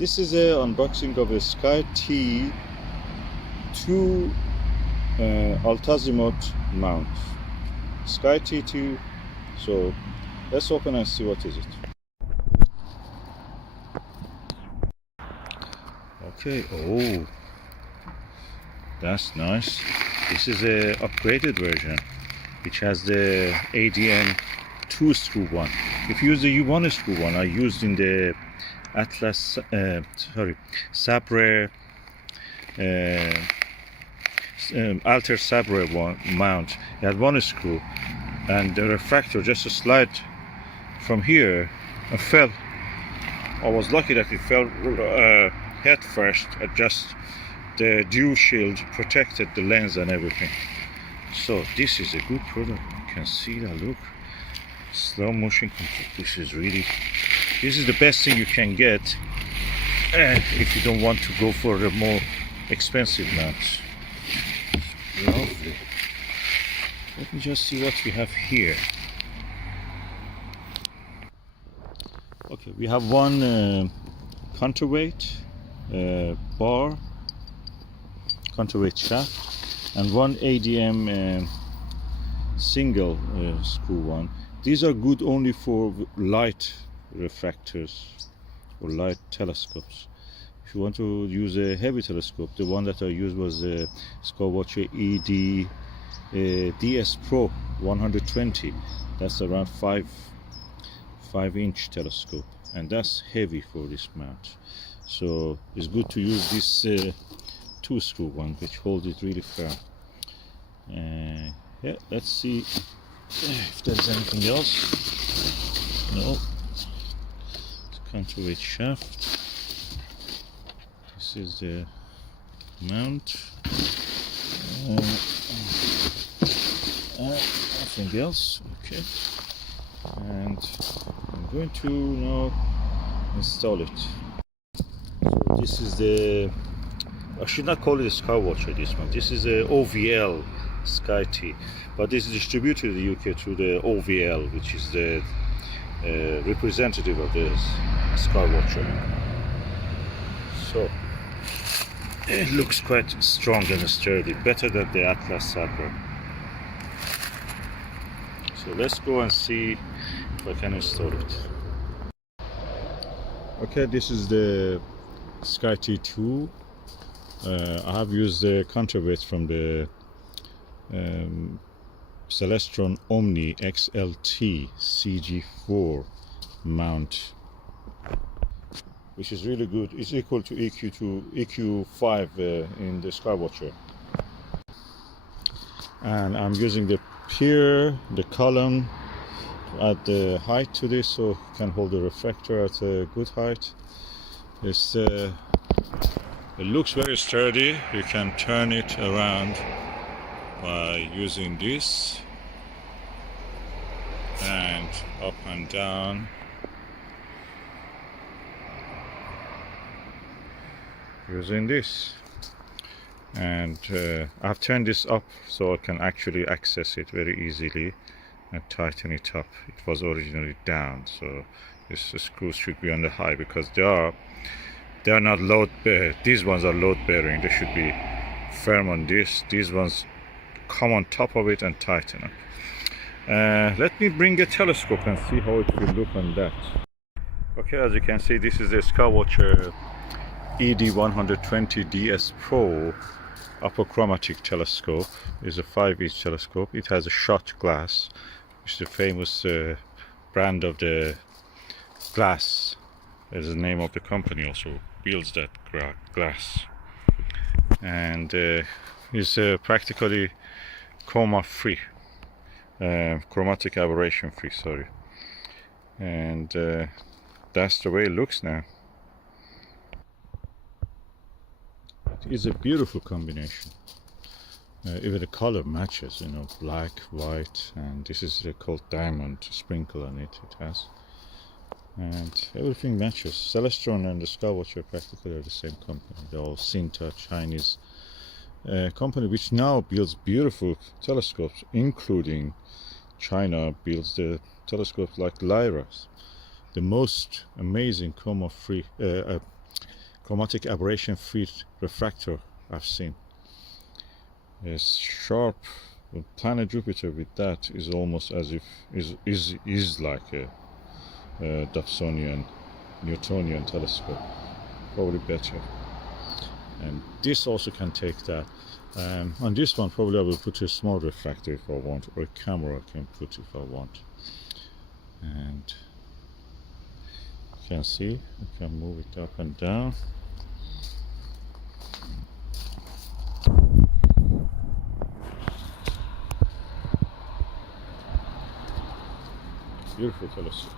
This is an unboxing of a SkyTee 2 Alt-Azimuth mount. SkyTee 2. So let's open and see what is it. Okay, oh, that's nice. This is a upgraded version which has the ADM 2 screw one. If you use the U1 screw one, I used in the Sabre Alter Sabre mount. It had one screw, and the refractor just a slide from here and fell. I was lucky that it fell head first. Just the dew shield protected the lens and everything. So this is a good product. You can see that. Look, slow motion control. This is the best thing you can get if you don't want to go for the more expensive mounts. Lovely. Let me just see what we have here. Okay, we have one counterweight bar, counterweight shaft, and one ADM single screw one. These are good only for light refractors or light telescopes. If you want to use a heavy telescope, the one that I used was the Skywatcher DS Pro 120. That's around 5-inch telescope, and that's heavy for this mount. So it's good to use this 2 screw one, which holds it really firm. Yeah, let's see if there's anything else. No. Counterweight shaft. This is the mount. Nothing else. Okay. And I'm going to now install it. So this is the, I should not call it a Skywatcher, this one. This is a OVL SkyTee, but this is distributed in the UK through the OVL, which is the representative of the Skywatcher. So it looks quite strong and sturdy, better than the Atlas Sabre. So let's go and see if I can install it. Okay, this is the SkyTee 2. I have used the counterweight from the CELESTRON OMNI XLT CG4 mount, which is really good. It's equal to EQ5 in the Skywatcher. And I'm using the pier, the column, to add the height to this, so you can hold the refractor at a good height. It looks very sturdy. You can turn it around by using this, and up and down. Using this, and I've turned this up so I can actually access it very easily and tighten it up. It was originally down, so this screw should be on the high because they are not load bearing. These ones are load bearing. They should be firm on this. These ones come on top of it and tighten up. Let me bring a telescope and see how it will look on that. Okay, as you can see, this is the Skywatcher ED120 DS Pro Apochromatic telescope. It's a 5-inch telescope. It has a shot glass, which is the famous brand of the glass. There's the name of the company also builds that glass, and is practically coma free, chromatic aberration free, sorry. And that's the way it looks now. It is a beautiful combination. Even the color matches, you know, black, white, and this is called diamond sprinkle on it. It has, and everything matches. CELESTRON and the Skywatcher practically are the same company. They're all Sinta, Chinese company, which now builds beautiful telescopes, including China builds the telescopes like Lyra's, the most amazing coma free chromatic aberration free refractor I've seen. It's sharp. Planet Jupiter with that is almost as if is like a Dobsonian, Newtonian telescope, probably better. And this also can take that. On this one probably I will put a small refractor if I want, or a camera I can put if I want. And you can see I can move it up and down. Beautiful telescope.